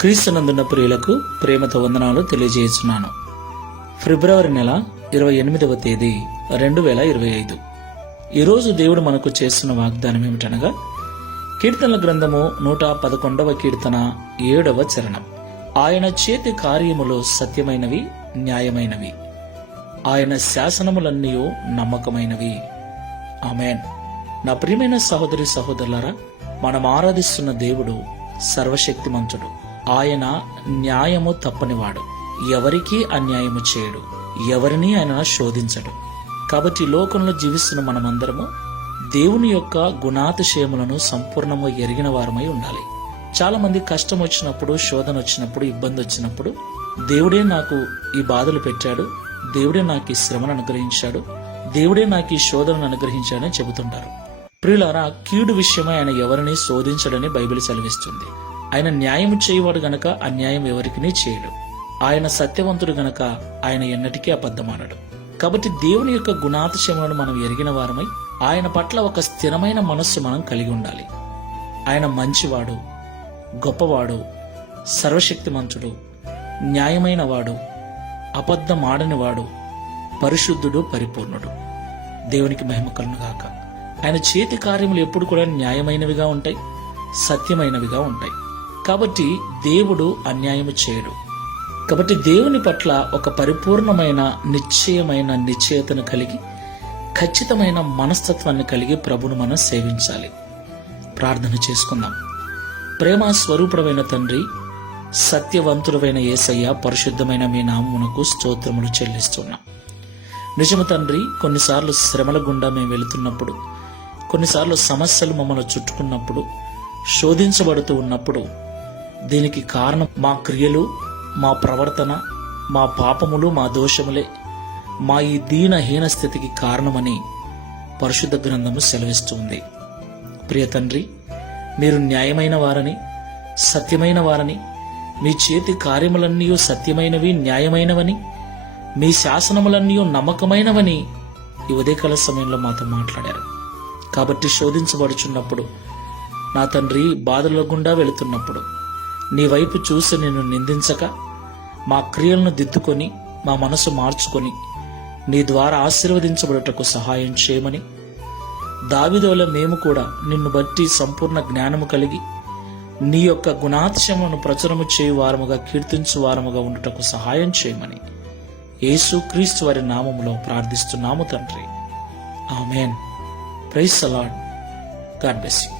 క్రీస్తునందున్న ప్రియులకు ప్రేమతో వందనాలు తెలియజేస్తున్నాను. ఫిబ్రవరి నెల 28వ తేదీ 2025. ఈరోజు దేవుడు మనకు చేస్తున్న వాగ్దానం ఏమిటనగా, కీర్తనల గ్రంథము 111వ కీర్తన 7వ చరణం. ఆయన చేతి కార్యములు సత్యమైనవి, న్యాయమైనవి, ఆయన శాసనములన్నీ నమ్మకమైనవి. ఆమేన్. నా ప్రియమైన సహోదరి సహోదరులారా, మనం ఆరాధిస్తున్న దేవుడు సర్వశక్తిమంతుడు. ఆయన న్యాయము తప్పనివాడు, ఎవరికీ అన్యాయము చేయడు, ఎవరిని ఆయన శోధించడు. కాబట్టి లోకంలో జీవిస్తున్న మనమందరము దేవుని యొక్క గుణాతిశయములను సంపూర్ణంగా ఎరిగిన వారమై ఉండాలి. చాలా మంది కష్టం వచ్చినప్పుడు, శోధన వచ్చినప్పుడు, ఇబ్బంది వచ్చినప్పుడు దేవుడే నాకు ఈ బాధలు పెట్టాడు, దేవుడే నాకు ఈ శ్రమను అనుగ్రహించాడు, దేవుడే నాకు ఈ శోధనను అనుగ్రహించాడని చెబుతుంటారు. ప్రియులారా, కీడు విషయమై ఆయన ఎవరిని శోధించడని బైబిల్ సెలవిస్తుంది. ఆయన న్యాయం చేయవాడు గనక అన్యాయం ఎవరికినీ చేయడు. ఆయన సత్యవంతుడు గనక ఆయన ఎన్నటికీ అబద్ధమానడు. కాబట్టి దేవుని యొక్క గుణాతిశయములను మనం ఎరిగిన వారమై ఆయన పట్ల ఒక స్థిరమైన మనస్సు మనం కలిగి ఉండాలి. ఆయన మంచివాడు, గొప్పవాడు, సర్వశక్తిమంతుడు, న్యాయమైన వాడు, అబద్ధమాడనివాడు, పరిశుద్ధుడు, పరిపూర్ణుడు. దేవునికి మహిమ కలుగుగాక. ఆయన చేతి కార్యములు ఎప్పుడు కూడా న్యాయమైనవిగా ఉంటాయి, సత్యమైనవిగా ఉంటాయి. కాబట్టి దేవుడు అన్యాయము చేయడు. కాబట్టి దేవుని పట్ల ఒక పరిపూర్ణమైన నిశ్చయమైన నిశ్చయతను కలిగి, ఖచ్చితమైన మనస్తత్వాన్ని కలిగి ప్రభును మనం సేవించాలి. ప్రార్థన చేసుకుందాం. ప్రేమ స్వరూపుడమైన తండ్రి, సత్యవంతుడమైన యేసయ్య, పరిశుద్ధమైన మీ నామమునకు స్తోత్రములు చెల్లిస్తున్నాం. నిజము తండ్రి, కొన్నిసార్లు శ్రమల గుండా మేము వెళుతున్నప్పుడు, కొన్నిసార్లు సమస్యలు మమ్మల్ని చుట్టుకున్నప్పుడు, శోధించబడుతూ ఉన్నప్పుడు దీనికి కారణం మా క్రియలు, మా ప్రవర్తన, మా పాపములు, మా దోషములే మా ఈ దీనహీన స్థితికి కారణమని పరిశుద్ధ గ్రంథము సెలవిస్తుంది. ప్రియ తండ్రి, మీరు న్యాయమైన వారని, సత్యమైన వారని, మీ చేతి కార్యములన్నీ సత్యమైనవి, న్యాయమైనవని, మీ శాసనములన్నీ నమ్మకమైనవని ఈ ఉదయకాల సమయంలో మాతో మాట్లాడారు. కాబట్టి శోధించబడుచున్నప్పుడు, నా తండ్రి, బాధల గుండా వెళుతున్నప్పుడు నీ వైపు చూసి నిన్ను నిందించక, మా క్రియలను దిద్దుకొని, మా మనసు మార్చుకొని నీ ద్వారా ఆశీర్వదించబడుటకు సహాయం చేయమని, దావీదువలె మేము కూడా నిన్ను బట్టి సంపూర్ణ జ్ఞానము కలిగి నీ యొక్క గుణాతిశయములను ప్రచురము చేయు వారముగా, కీర్తించు వారముగా ఉండుటకు సహాయం చేయమని యేసు క్రీస్తు వారి నామములో ప్రార్థిస్తున్నాము తండ్రి. Amen. Praise the Lord. God bless you.